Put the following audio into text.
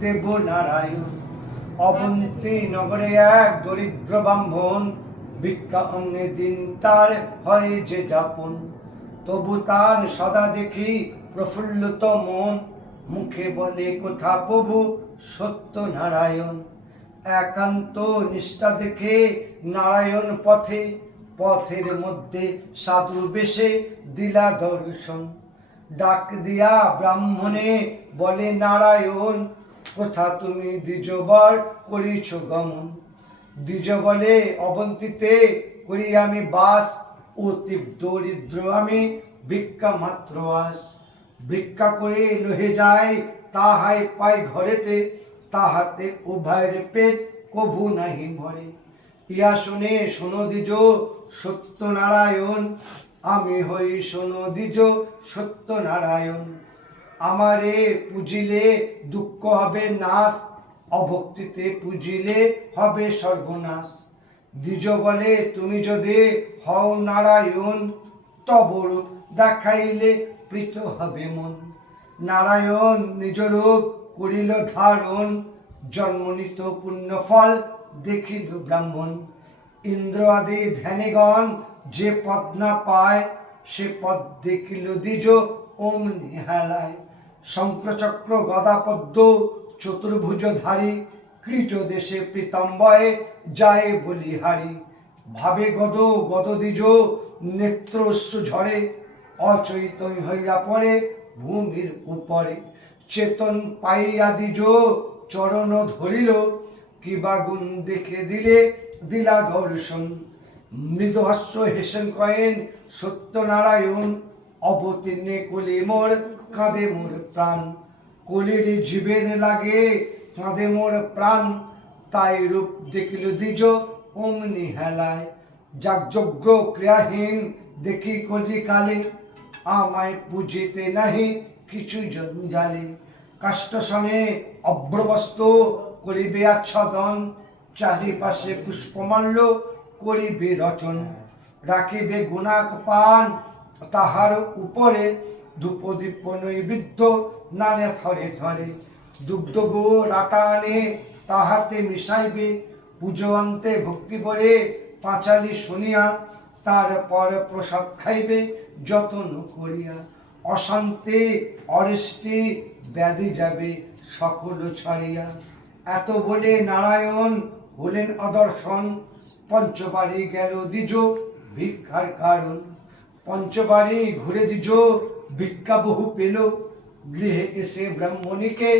দেব নারায়ণ। অবন্তী নগরে এক দরিদ্র ব্রাহ্মণ, ভিক্ষা অন্নে দিন তার হয় যে যাপন। তবু তার সদা দেখি প্রফুল্লিত মন, মুখে বলে কথা প্রভু সত্য নারায়ণ। একান্ত নিষ্ঠা দেখে নারায়ণ পথে, পথের মধ্যে সাধু বেশে দিলা দর্শন। ডাক দিয়া ব্রাহ্মণে বলে নারায়ণ, কোথা তুমি দ্বিজবর করিছ গমন। দ্বিজ বলে অবন্তীতে করি আমি বাস, অতি দরিদ্র আমি ভিক্ষা মাত্র আস। ভিক্ষা করে লহে যায় তাহাই পাই ঘরেতে, তাহাতে উভয়ের পেট কভু নাহি ভরে। ইয়া শুনে শোনো দ্বিজ সত্য নারায়ণ, আমি হই শোনো দ্বিজ সত্য নারায়ণ। আমারে পুজিলে দুঃখ হবে নাশ, অভক্তিতে পুজিলে হবে সর্বনাশ। দ্বিজ বলে তুমি যদি হও নারায়ণ, তব রূপ দেখাইলে প্রীত হবে মন। নারায়ণ নিজ রূপ করিল ধারণ, জন্ম নিত পুণ্য ফল দেখিল ব্রাহ্মণ। ইন্দ্র আদি ধ্যানীগণ যে পদ না পায়, সে পদ দেখিল দ্বিজ অমনি হেলায়। শঙ্খচক্র গদা পদ্ম চতুর্ভুজধারী, কৃত দেশে প্রীতম্বয়ে যায় বলিহারি। ভাবে গদ গদ দ্বিজ নেত্র অশ্রু ঝরে, অচৈতন্য হইয়া পড়ে ভূমির উপরে। চেতন পাইয়া দ্বিজ চরণ ধরিল, কিবা গুণ দেখে দিলে দিলা দর্শন। মৃদুহাস্য হেসেন কয়েন সত্য নারায়ণ, অবতীর্ণে কলি মোর কাঁদে মোর প্রাণ। কলির জীবের লাগে কাঁদে মোর প্রাণ, তাই রূপ দেখিল দ্বিজ অমনি হেলায়। যাগযজ্ঞ ক্রিয়াহীন দেখি কলি কালে, আমায় পুজিতে নাহি কিছু জঞ্জালে। কাষ্ঠসনে অভ্রবস্ত করিবে আচ্ছাদন, চারিপাশে পুষ্পমাল্য করিবে রচন। রাখিবে গুণাক পান তাহার উপরে, ধূপদীপ নৈবেদ্য নানে থরে থরে। দুগ্ধ গুড় আটা আনে তাহাতে মিশাইবে, পুজো আনতে ভক্তি বলে পাঁচালি শুনিয়া, তারপর প্রসাদ খাইবে যতন করিয়া। অশান্তি অরিষ্টি ব্যাধি যাবে সকল ছাড়িয়া। এত বলে নারায়ণ হলেন অদর্শন, পঞ্চবাড়ি গেল দ্বিজ ভিক্ষার কারণ। পঞ্চবাড়ি ঘুরে দ্বিজ ভিক্ষা বহু পেল, গৃহে এসে ব্রাহ্মণীকে